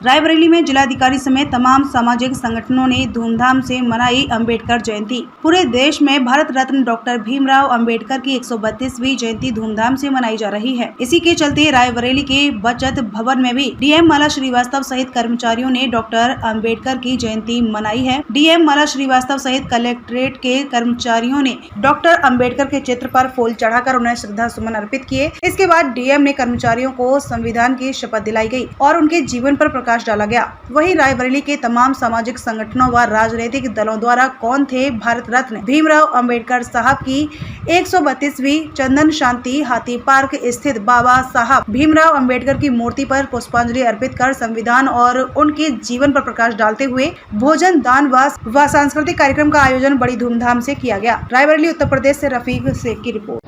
रायबरेली में जिलाधिकारी समेत तमाम सामाजिक संगठनों ने धूमधाम से मनाई अंबेडकर जयंती। पूरे देश में भारत रत्न डॉक्टर भीमराव अंबेडकर की 132वीं जयंती धूमधाम से मनाई जा रही है। इसी के चलते रायबरेली के बचत भवन में भी डीएम माला श्रीवास्तव सहित कर्मचारियों ने डॉक्टर अंबेडकर की जयंती मनाई है। डीएम माला श्रीवास्तव सहित कलेक्ट्रेट के कर्मचारियों ने डॉक्टर अंबेडकर के चित्र पर फूल चढ़ाकर उन्हें श्रद्धा सुमन अर्पित किए। इसके बाद डीएम ने कर्मचारियों को संविधान की शपथ दिलाई गई और उनके जीवन पर प्रकाश डाला गया। वहीं रायबरेली के तमाम सामाजिक संगठनों व राजनीतिक दलों द्वारा कौन थे भारत रत्न भीमराव अंबेडकर साहब की 132वीं चंदन शांति हाथी पार्क स्थित बाबा साहब भीमराव अंबेडकर की मूर्ति पर पुष्पांजलि अर्पित कर संविधान और उनके जीवन पर प्रकाश डालते हुए भोजन दान व सांस्कृतिक कार्यक्रम का आयोजन बड़ी धूमधाम से किया गया। रायबरेली उत्तर प्रदेश से रफीक शेख की रिपोर्ट।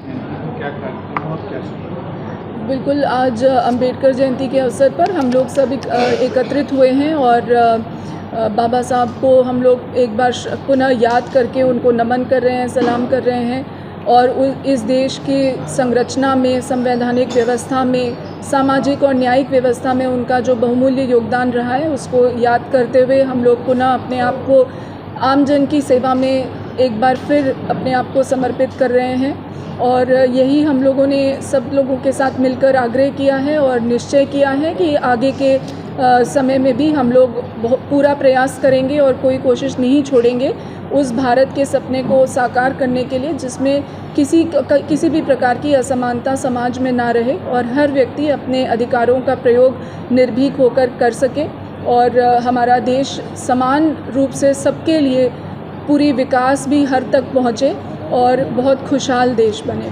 बिल्कुल, आज अंबेडकर जयंती के अवसर पर हम लोग सब एकत्रित हुए हैं और बाबा साहब को हम लोग एक बार पुनः याद करके उनको नमन कर रहे हैं, सलाम कर रहे हैं और इस देश की संरचना में, संवैधानिक व्यवस्था में, सामाजिक और न्यायिक व्यवस्था में उनका जो बहुमूल्य योगदान रहा है उसको याद करते हुए हम लोग पुनः अपने आप को आमजन की सेवा में एक बार फिर अपने आप को समर्पित कर रहे हैं। और यही हम लोगों ने सब लोगों के साथ मिलकर आग्रह किया है और निश्चय किया है कि आगे के समय में भी हम लोग पूरा प्रयास करेंगे और कोई कोशिश नहीं छोड़ेंगे उस भारत के सपने को साकार करने के लिए जिसमें किसी भी प्रकार की असमानता समाज में ना रहे और हर व्यक्ति अपने अधिकारों का प्रयोग निर्भीक होकर कर सके और हमारा देश समान रूप से सबके लिए पूरी विकास भी हर तक पहुँचे और बहुत खुशहाल देश बने।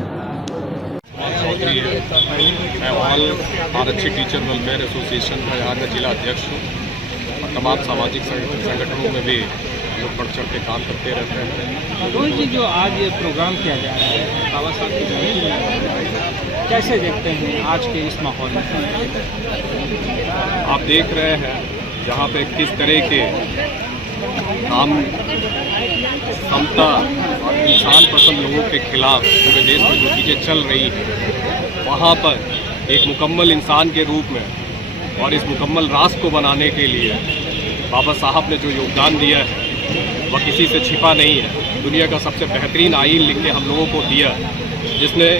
चौधरी है, मैं ऑल आरक्षित टीचर वेलफेयर एसोसिएशन का यहाँ का जिला अध्यक्ष हूँ और तमाम सामाजिक संगठनों में भी लोग बढ़ चढ़ के काम करते रहते हैं। रोहित जी, जो आज ये प्रोग्राम किया जा रहा है बाबा साहब की जयंती, कैसे देखते हैं आज के इस माहौल में? आप देख रहे हैं जहाँ पे किस तरह के काम समता और इंसान पसंद लोगों के खिलाफ पूरे देश में जो चीज़ें चल रही हैं, वहाँ पर एक मुकम्मल इंसान के रूप में और इस मुकम्मल राष्ट्र को बनाने के लिए बाबा साहब ने जो योगदान दिया है वह किसी से छिपा नहीं है। दुनिया का सबसे बेहतरीन आईन लिख के हम लोगों को दिया, जिसने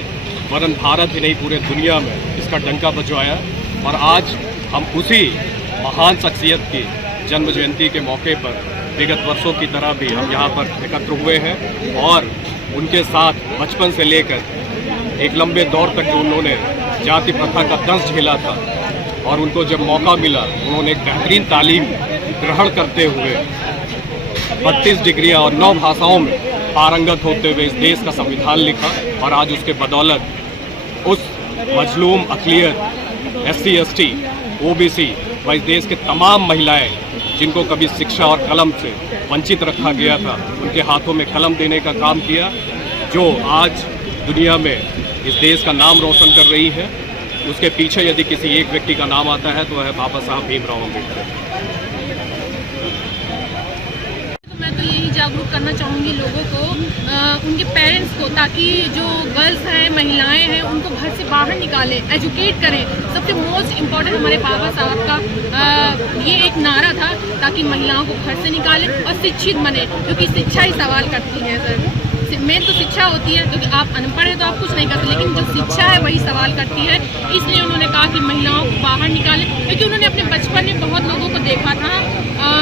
वरन भारत ही नहीं पूरे दुनिया में इसका डंका बजवाया। और आज हम उसी महान शख्सियत की जन्म जयंती के मौके पर विगत वर्षों की तरह भी हम यहाँ पर एकत्र हुए हैं और उनके साथ बचपन से लेकर एक लंबे दौर तक जो उन्होंने जाति प्रथा का दंश झेला था और उनको जब मौका मिला उन्होंने एक बेहतरीन तालीम ग्रहण करते हुए 32 डिग्रियाँ और 9 भाषाओं में पारंगत होते हुए इस देश का संविधान लिखा और आज उसके बदौलत उस मजलूम अक़लियत SC ST OBC व इस देश के तमाम महिलाएं जिनको कभी शिक्षा और कलम से वंचित रखा गया था, उनके हाथों में कलम देने का काम किया, जो आज दुनिया में इस देश का नाम रोशन कर रही है। उसके पीछे यदि किसी एक व्यक्ति का नाम आता है तो वह है बाबा साहब भीमराव अम्बेडकर। मैं तो यही जागरूक करना चाहूँगी लोगों को, उनके पेरेंट्स को, ताकि जो गर्ल्स हैं, महिलाएं हैं, उनको घर से बाहर निकालें, एजुकेट करें। सबसे मोस्ट इम्पॉर्टेंट हमारे बाबा साहब का ये एक नारा था, ताकि महिलाओं को घर से निकालें और शिक्षित बने, क्योंकि शिक्षा ही सवाल करती है। सर, मेन तो शिक्षा होती है, क्योंकि आप अनपढ़ हैं तो आप कुछ नहीं करते, लेकिन जो शिक्षा है वही सवाल करती है। इसलिए उन्होंने कहा कि महिलाओं को बाहर निकालें, क्योंकि उन्होंने अपने बचपन में बहुत लोगों को देखा था।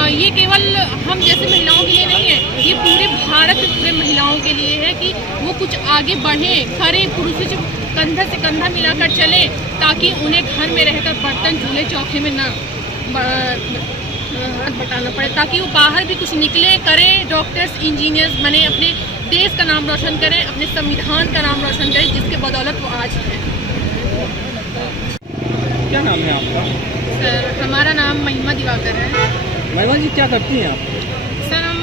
ये केवल हम जैसे महिलाओं के लिए नहीं है, ये पूरे भारत में पूरे महिलाओं के लिए है कि वो कुछ आगे बढ़ें, करें, पुरुषों से कंधा से कंधा मिलाकर चलें, ताकि उन्हें घर में रहकर बर्तन चूल्हे चौके में न हाथ बटाना पड़े, ताकि वो बाहर भी कुछ निकले, करें, डॉक्टर्स, इंजीनियर्स बने, अपने देश का नाम रोशन करें, अपने संविधान का नाम रोशन करें, जिसके बदौलत वो आज हैं। क्या नाम है आपका? सर, हमारा नाम महिमा दिवाकर है। महिमा जी, क्या करती हैं आप? सर, हम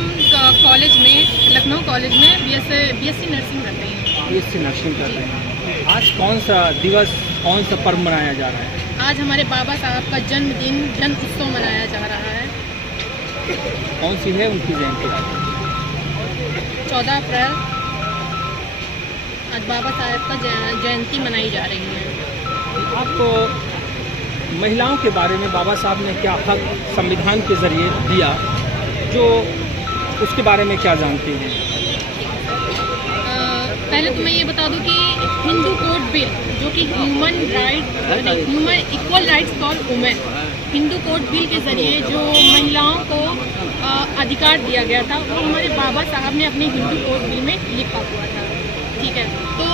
कॉलेज में, लखनऊ कॉलेज में BSc नर्सिंग करते हैं। BSc नर्सिंग कर रहे हैं। आज कौन सा दिवस, कौन सा पर्व मनाया जा रहा है? आज हमारे बाबा साहब का जन्मदिन, जन्म उत्सव मनाया जा रहा है। कौन सी है उनकी जयंती? 14 अप्रैल आज बाबा साहब का जयंती मनाई जा रही है। आपको महिलाओं के बारे में बाबा साहब ने क्या हक संविधान के ज़रिए दिया, जो उसके बारे में क्या जानते हैं? पहले तो मैं ये बता दूं कि हिंदू कोड बिल, जो कि human equal rights for women, Hindu code bill के ज़रिए जो महिलाओं को अधिकार दिया गया था, वो हमारे बाबा साहब ने अपने हिंदू कोड बिल में लिखा हुआ था। ठीक है, तो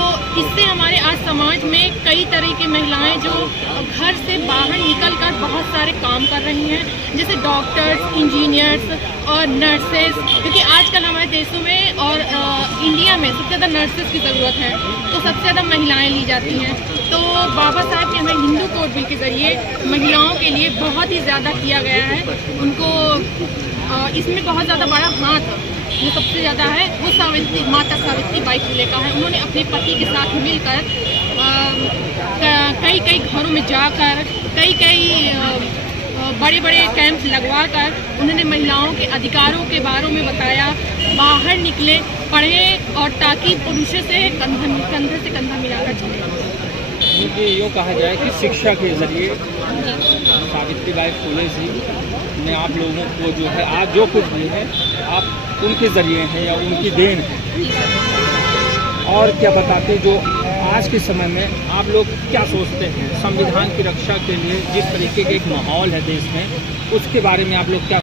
इससे हमारे आज समाज में कई तरह की महिलाएं जो घर से बाहर निकलकर बहुत सारे काम कर रही हैं, जैसे डॉक्टर्स, इंजीनियर्स और नर्सेस, क्योंकि आजकल हमारे देशों में और इंडिया में सबसे ज़्यादा नर्सेस की ज़रूरत है, तो सबसे ज़्यादा महिलाएं ली जाती हैं। तो बाबा साहब के हमें हिंदू कोड बिल के ज़रिए महिलाओं के लिए बहुत ही ज़्यादा किया गया है। उनको इसमें बहुत ज़्यादा बड़ा हाथ जो सबसे ज़्यादा है वो माता सावित्री बाई फुले का है। उन्होंने अपने पति के साथ मिलकर कई घरों में जाकर कई बड़े बड़े कैंप लगवा कर उन्होंने महिलाओं के अधिकारों के बारे में बताया, बाहर निकले, पढ़े, और ताकि पुरुषों से कंधे से कंधा मिलाकर चले। क्योंकि यूँ कहा जाए कि शिक्षा के ज़रिए सावित्रीबाई फुले जी ने आप लोगों को जो है आज जो कुछ भी है आप उनके ज़रिए हैं या उनकी देन है। और क्या बताते जो आज के समय में आप लोग क्या सोचते हैं संविधान की रक्षा के लिए जिस तरीके का एक माहौल है देश में, उसके बारे में आप लोग क्या